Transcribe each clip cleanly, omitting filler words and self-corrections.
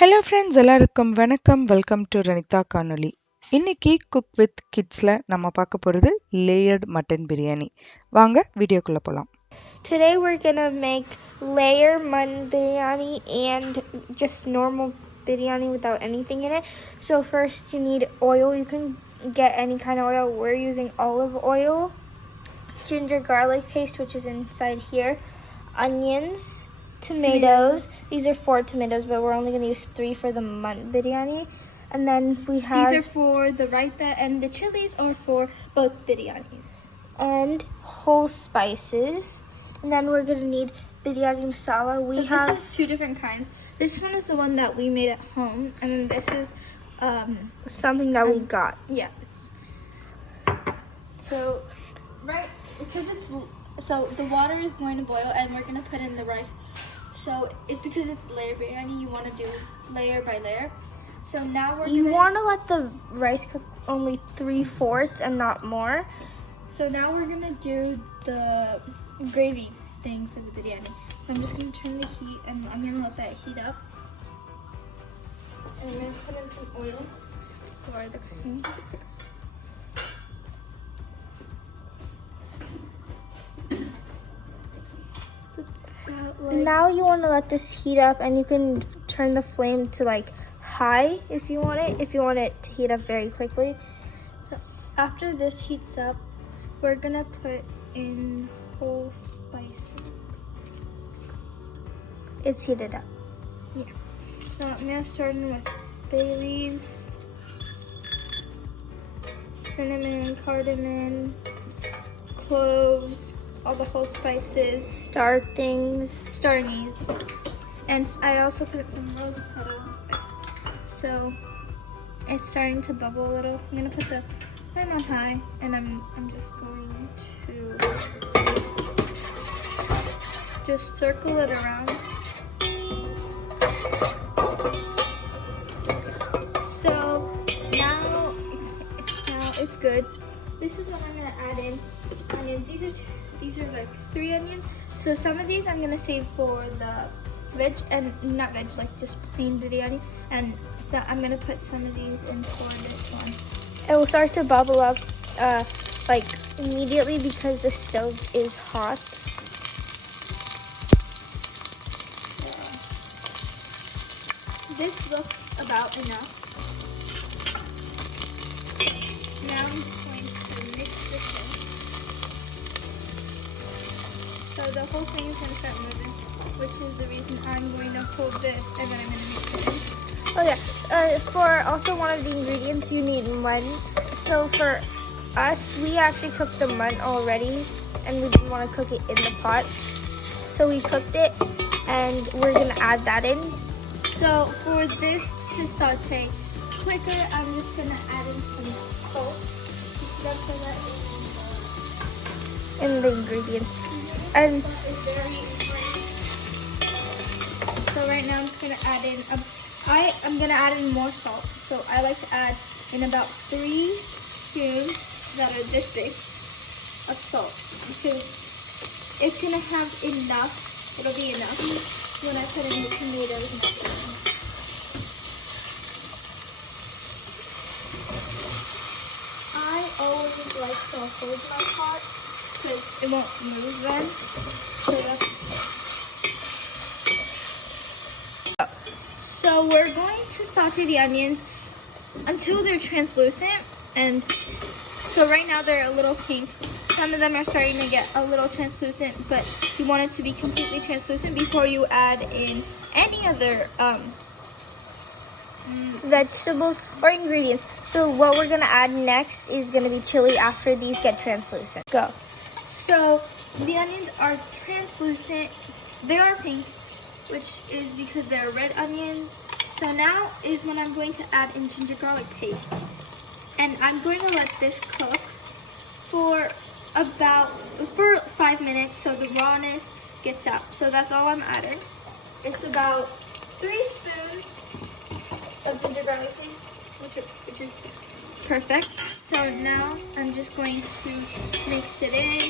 Hello friends, எல்லாருக்கும் வணக்கம். Welcome to ranithakanoli. இன்னைக்கு குக் வித் கிட்ஸில் நம்ம பார்க்க போகிறது லேயர்ட் மட்டன் பிரியாணி. வாங்க வீடியோக்குள்ளே போகலாம். Today we're gonna make layered mutton biryani and just normal biryani without anything in it. So first you need oil. You can get any kind of oil. We're using olive oil, ginger garlic paste, which is inside here, onions, tomatoes. These are 4 tomatoes, but we're only gonna use 3 for the mutton biryani. And then we have these are for the raita, and the chilies are for both biryanis. And whole spices. And then we're gonna need biryani masala. This is 2 different kinds. This one is the one that we made at home, and then this is something that we got. Yeah. So the water is going to boil, and we're gonna put in the rice. So it's because it's layered biryani. You want to do layer by layer. So now you want to let the rice cook only 3/4 and not more. So now we're gonna do the gravy thing for the biryani. So I'm just gonna turn the heat, and I'm gonna let that heat up. And I'm gonna put in some oil for the cooking. Now you want to let this heat up, and you can turn the flame to like high if you want it. If you want it to heat up very quickly. So after this heats up, we're gonna put in whole spices. It's heated up. Yeah. So I'm gonna start in with bay leaves, cinnamon, cardamom, cloves, all the whole spices, star anise, and I also put some rose petals. So it's starting to bubble a little. I'm gonna put the flame on high, and I'm just going to just circle it around. So now it's good. This is what I'm gonna add in. Onions. These are like 3 onions. So some of these I'm gonna save for the veg, and not veg, like just plain biryani. And so I'm gonna put some of these in for this one. It will start to bubble up like immediately because the stove is hot. So this looks about enough. Now I'm going to mix this in. So the whole thing is going to start moving, which is the reason I'm going to hold this, and then I'm going to mix it in. Oh yeah, for also one of the ingredients you need mutton. So for us, we actually cooked the mutton already, and we didn't want to cook it in the pot. So we cooked it, and we're going to add that in. So for this to saute quicker, I'm just going to add in some salt. In the ingredients. And so right now I'm just gonna add in I'm gonna add in more salt. So I like to add in about 3 spoons that are this big of salt, because it's gonna have enough. It'll be enough when I put in the tomatoes and everything. I always like to hold my pot because it won't move then. So we're going to saute the onions until they're translucent, and so right now they're a little pink. Some of them are starting to get a little translucent, but you want it to be completely translucent before you add in any other vegetables or ingredients. So what we're gonna add next is gonna be chili after these get translucent. Go. So the onions are translucent. They are pink, which is because they're red onions. So now is when I'm going to add in ginger garlic paste. And I'm going to let this cook for 5 minutes so the rawness gets out. So that's all I'm adding. It's about 3 spoons of ginger garlic paste, which is perfect. So now I'm just going to mix it in.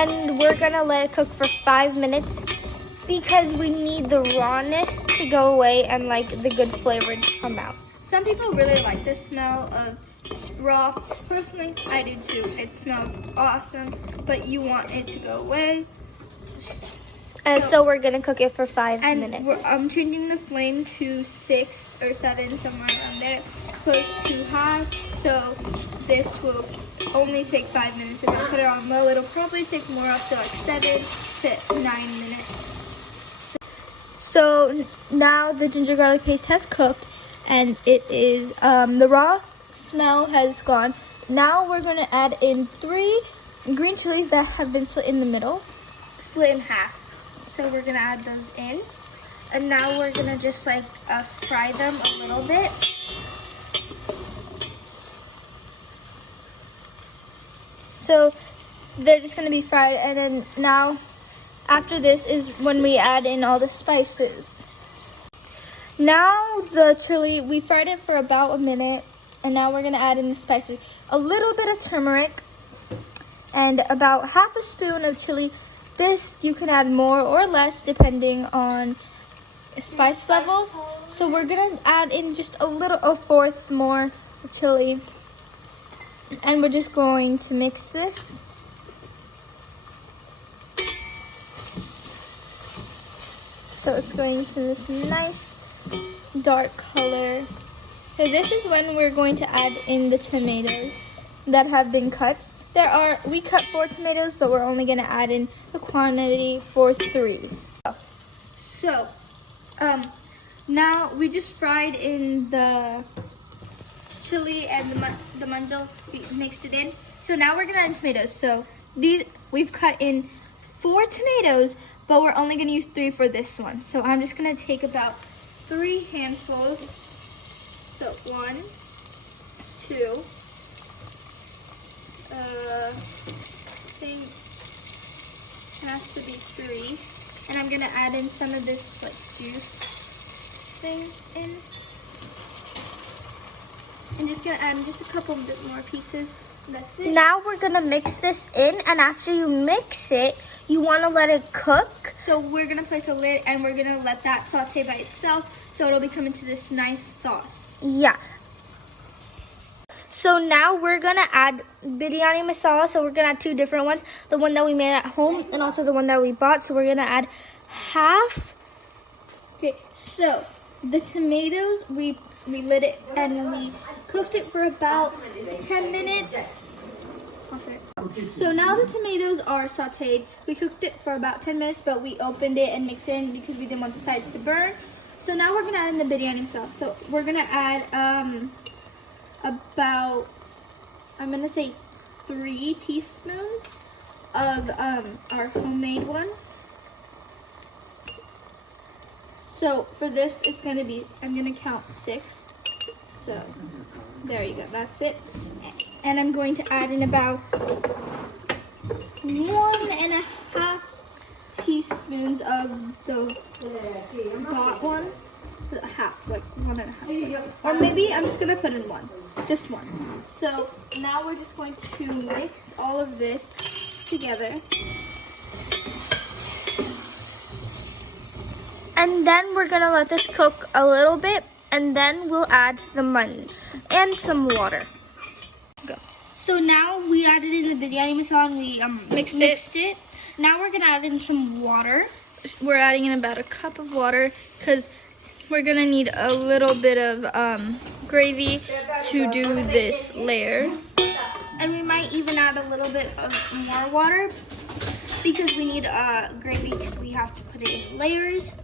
And we're gonna let it cook for 5 minutes because we need the rawness to go away and like the good flavor to come out. Some people really like the smell of raw. Personally, I do too. It smells awesome, but you want it to go away. And so we're gonna cook it for 5 minutes. I'm changing the flame to 6 or 7, somewhere around there. Push too high, so this will only take 5 minutes. If I put it on low, it'll probably take more, up to like 7 to 9 minutes. So now the ginger garlic paste has cooked, and it is the raw smell has gone. Now we're gonna add in 3 green chilies that have been slit in the middle, Split in half. so we're gonna add those in, and now we're gonna just like fry them a little bit. So they're just gonna be fried, and then now after this is when we add in all the spices. Now the chili, we fried it for about a minute, and now we're gonna add in the spices. A little bit of turmeric and about half a spoon of chili. This you can add more or less depending on spice levels. So we're gonna add in just a fourth more chili, and we're just going to mix this. So it's going to this nice dark color. So this is when we're going to add in the tomatoes that have been cut. We cut 4 tomatoes, but we're only gonna add in the quantity for 3. So, now we just fried in the chili and the manjo. We mixed it in. So now we're gonna add in tomatoes. So we've cut in 4 tomatoes, but we're only gonna use 3 for this one. So I'm just gonna take about 3 handfuls. So 1, 2. I think it has to be 3, and I'm gonna add in some of this like juice thing in. I'm just gonna add just a couple bit more pieces. That's it. Now we're gonna mix this in, and after you mix it, you wanna let it cook. So we're gonna place a lid, and we're gonna let that saute by itself, so it'll become into this nice sauce. Yeah. So now we're gonna add biryani masala. So we're gonna add 2 different ones. The one that we made at home and also the one that we bought. So we're gonna add half. Okay, so the tomatoes, we lit it and we cooked it for about 10 minutes. So now the tomatoes are sauteed. We cooked it for about 10 minutes, but we opened it and mixed it in because we didn't want the sides to burn. So now we're gonna add in the biryani sauce. So we're gonna add about, I'm gonna say 3 teaspoons of our homemade one. So for this, it's gonna be, I'm gonna count 6. So there you go, that's it. And I'm going to add in about 1.5 teaspoons of the bought one. Half, like 1.5. Or maybe I'm just gonna put in 1. Just 1. So now we're just going to mix all of this together. And then we're gonna let this cook a little bit, and then we'll add the mutton and some water. Go. So now we added in the biryani masala and we mixed it. Now we're gonna add in some water. We're adding in about a cup of water because we're gonna need a little bit of gravy to do this layer. And we might even add a little bit of more water because we need gravy because we have to put it in layers.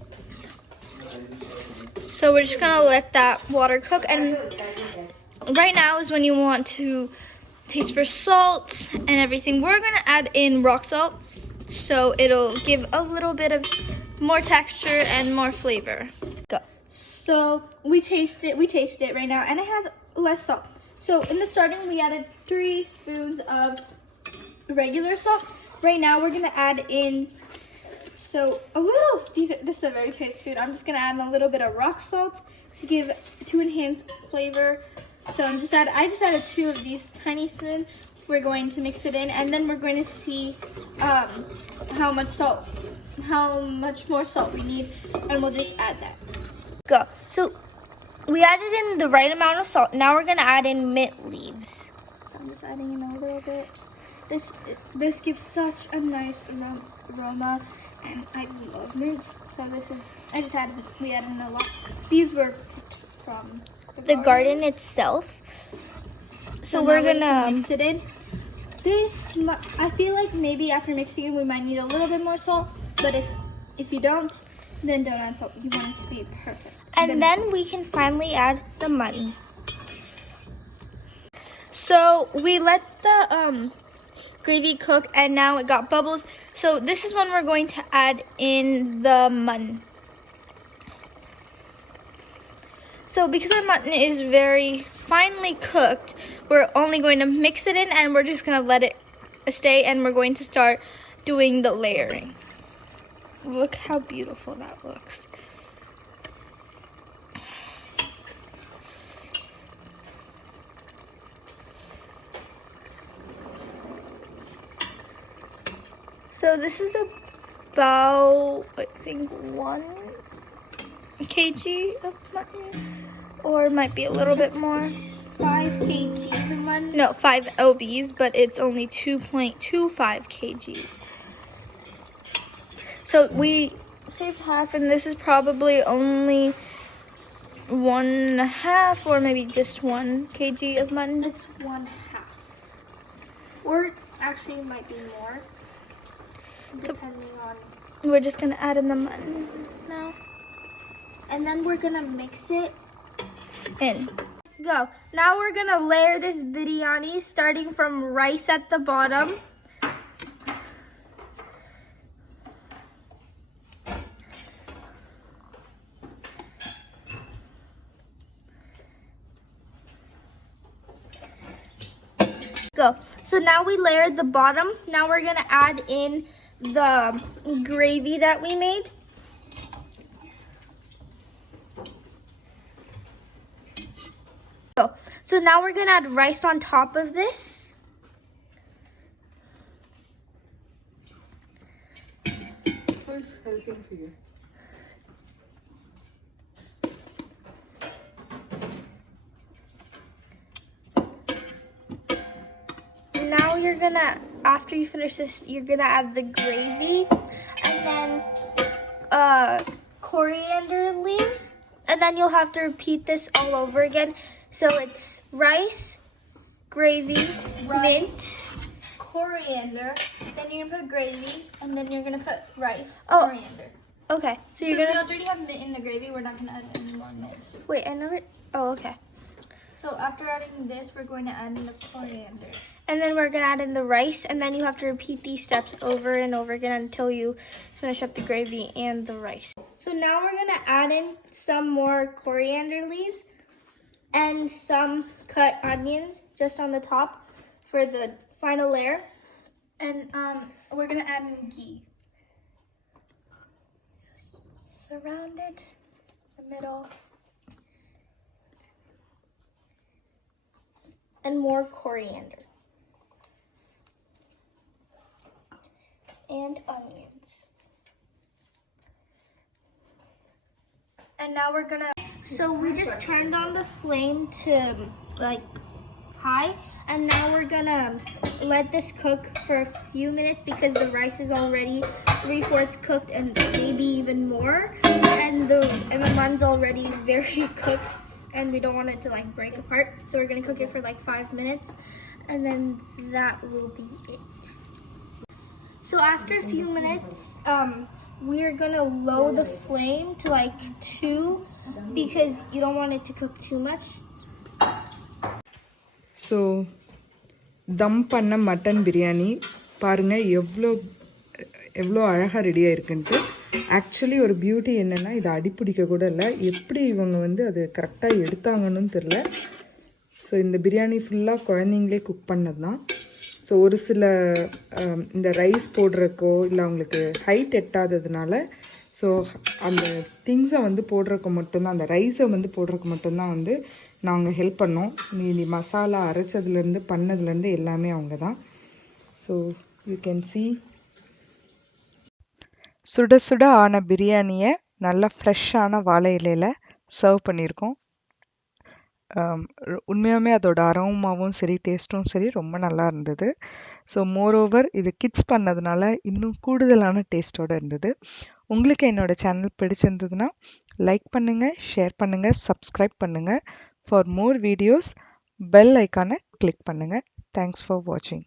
So we're just gonna let that water cook, and right now is when you want to taste for salt and everything. We're gonna add in rock salt, so it'll give a little bit of more texture and more flavor. Go. So we taste it right now, and it has less salt. So in the starting, we added 3 spoons of regular salt. Right now, we're gonna add in a little. This is a very tasty food. I'm just gonna add in a little bit of rock salt to enhance flavor. So I just added 2 of these tiny spoons. We're going to mix it in, and then we're going to see how much more salt we need, and we'll just add that. So we added in the right amount of salt. Now we're gonna add in mint leaves. So I'm just adding in a little bit. This gives such a nice aroma, and I love mint. So we added in a lot. These were picked from The garden itself. So we're gonna mix it in. I feel like maybe after mixing it, we might need a little bit more salt. But if you don't, then don't add salt. You want it to be perfect. And then we can finally add the mutton. So we let the gravy cook, and now it got bubbles. So this is when we're going to add in the mutton. So because our mutton is very finely cooked, we're only going to mix it in, and we're just going to let it stay, and we're going to start doing the layering. Look how beautiful that looks. So this is about, I think, 1 kg of mutton, or it might be a little bit more. 5 kgs of mutton. No, 5 lbs, but it's only 2.25 kgs. So we saved half, and this is probably only 1.5 or maybe just 1 kg of mutton. It's 1/2, or actually it might be more, depending on. We're just gonna add in the mutton now. And then we're gonna mix it In. Go. Now we're gonna layer this biryani, starting from rice at the bottom. Go. So now we layered the bottom. Now we're gonna add in the gravy that we made. So now we're gonna add rice on top of this. Who's helping for you? Now you're gonna, after you finish this, you're gonna add the gravy, and then coriander leaves, and then you'll have to repeat this all over again. So it's rice, gravy, mint, coriander, then you're gonna put gravy, and then you're gonna put rice, Oh. coriander. Okay, so you're Because we gonna, already have mint in the gravy, we're not gonna add any more mint. wait, I never, oh, okay. So after adding this, we're going to add in the coriander. And then we're gonna add in the rice, and then you have to repeat these steps over and over again until you finish up the gravy and the rice. So now we're gonna add in some more coriander leaves and some cut onions just on the top for the final layer. And we're gonna add in ghee. Surround it, the middle. And more coriander. And onions. And now we're gonna. So we just turned on the flame to like high, and now we're gonna let this cook for a few minutes because the rice is already 3/4 cooked and maybe even more, and the mutton's already very cooked, and we don't want it to like break apart. So we're gonna cook it for like 5 minutes, and then that will be it. So after a few minutes, we're gonna lower the flame to like 2 because you don't want it to cook too much. So தம் பண்ண mutton biryani பாருங்கள் எவ்வளோ அழகாக ரெடியாக இருக்குன்ட்டு. Actually ஒரு beauty என்னென்னா இது அடிப்பிடிக்க கூட இல்லை, எப்படி இவங்க வந்து அது கரெக்டாக எடுத்தாங்கன்னு தெரில. ஸோ இந்த பிரியாணி ஃபுல்லாக குழந்தைங்களே குக் பண்ணது தான். ஸோ ஒரு சில இந்த ரைஸ் போடுறக்கோ இல்லை அவங்களுக்கு ஹைட் எட்டாததுனால ஸோ அந்த திங்ஸை வந்து போடுறக்கு மட்டும்தான், அந்த ரைஸை வந்து போடுறக்கு மட்டும்தான் வந்து நாங்கள் ஹெல்ப் பண்ணோம். மீதி மசாலா அரைச்சதுலேருந்து பண்ணதுலேருந்து எல்லாமே அவங்க தான். ஸோ யூ கேன் see சுட சுட ஆன பிரியாணியை நல்லா ஃப்ரெஷ்ஷான வாழை இலையில் சர்வ் பண்ணியிருக்கோம். உண்மையாகவே அதோட அரோமாவும் சரி டேஸ்ட்டும் சரி ரொம்ப நல்லா இருந்தது. ஸோ மோரோவர் இது கிட்ஸ் பண்ணதுனால இன்னும் கூடுதலான டேஸ்ட்டோடு இருந்தது. உங்களுக்கு என்னோடய சேனல் பிடிச்சிருந்ததுன்னா லைக் பண்ணுங்கள், ஷேர் பண்ணுங்கள், சப்ஸ்கிரைப் பண்ணுங்கள். ஃபார் மோர் வீடியோஸ் பெல் ஐக்கானை கிளிக் பண்ணுங்கள். தேங்க்ஸ் ஃபார் வாட்சிங்.